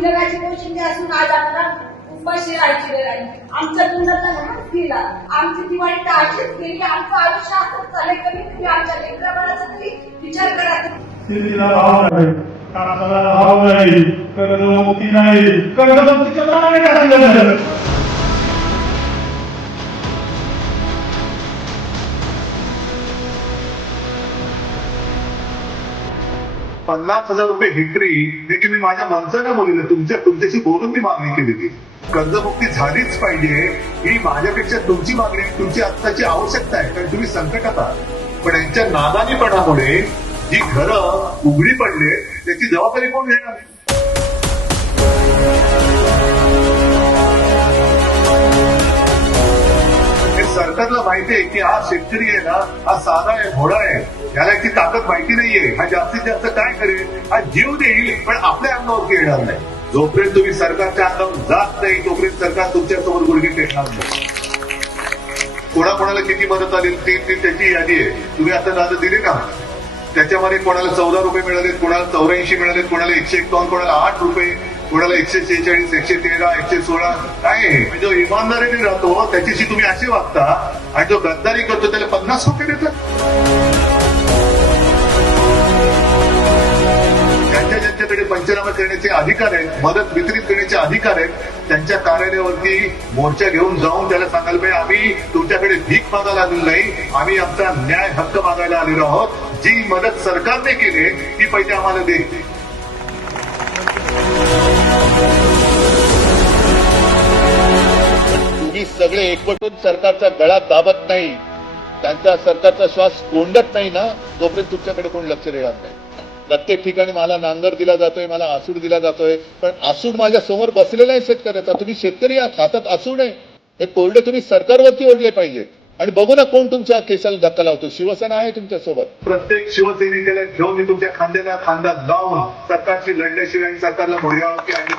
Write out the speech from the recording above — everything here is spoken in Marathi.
जगाची पोशिंदी असून आज आपला उपाशी राहायची वेळ आली. आमच्या मुलाचा घात केला, आमची दिवाळी तर अशीच गेली, आमचं आयुष्य असंच चाललंय. कमी कमी आमच्या लेकराबाळाचा तरी विचार करा. शेतीला भाव नाही, कामाला भाव नाही, कर्जमुक्ती नाही, कर्जमुक्तीच्या नावाने टाकलं. 50,000 रुपये हेक्टरी हे तुम्ही माझ्या माणसाला बोलले, तुमच्याशी बोलून मी मागणी केली होती. कर्जमुक्ती झालीच पाहिजे ही माझ्यापेक्षा तुमची मागणी, तुमची आत्ताची आवश्यकता आहे, कारण तुम्ही संकटात आहात. पण यांच्या नादानीपणामुळे जी घरं उघडी पडले त्याची जबाबदारी कोण घेणार? सरकारला माहिती आहे की हा शेतकरी आहे ना, हा साधा आहे, घोडा आहे, याला याची ताकद माहिती नाहीये. हा जास्तीत जास्त काय करेल, हा जीव देईल पण आपल्या अंगावरती येणार नाही. जोपर्यंत तुम्ही सरकारच्या अंगावर जात नाही तोपर्यंत सरकार तुमच्यासमोर गुडघे टेकणार नाही. कोणाकोणाला किती मदत आली ती त्याची यादी आहे. तुम्ही आता दादा दिले ना, त्याच्यामध्ये कोणाला 14 रुपये मिळाले, कोणाला 84 मिळाले, कोणाला 151, कोणाला 8 रुपये, कोणाला 146, 113, 116. काय आहे जो इमानदारीने राहतो त्याच्याशी तुम्ही असे वागता आणि जो गद्दारी करतो त्याला 50 रुपये देतात. ज्यांच्याकडे पंचनामा करण्याचे अधिकार आहेत, मदत वितरित करण्याचे अधिकार आहेत, त्यांच्या कार्यालयावरती मोर्चा घेऊन जाऊन त्याला सांगायला पाहिजे आम्ही तुमच्याकडे भीक मागायला आलेलो नाही, आम्ही आमचा न्याय हक्क मागायला आलेलो आहोत. जी मदत सरकारने केली ती पहिले आम्हाला दे. तुम्ही सगळे एकवटून सरकारचा गळा दाबत नाही, त्यांचा सरकारचा श्वास कोंडत नाही ना, तोपर्यंत तुमच्याकडे कोण लक्ष देणार नाही. प्रत्येक ठिकाणी मला नांगर दिला जातोय, मला आसूड दिला जातोय, पण आसूड माझ्या समोर बसलेला आहे शेतकऱ्याचा. तुम्ही शेतकरी आहात, हातात आसूड आहे, हे कोरडे तुम्ही सरकारवरती ओढले पाहिजे. आणि बघू ना कोण तुमच्या केसाला धक्का लावतो. शिवसेना आहे तुमच्या सोबत. प्रत्येक शिवसैनिकाला घेऊन मी तुमच्या खांद्याला खांदा लावून सरकारशी लढल्याशिवाय सरकारला मोर्यावरती आणली.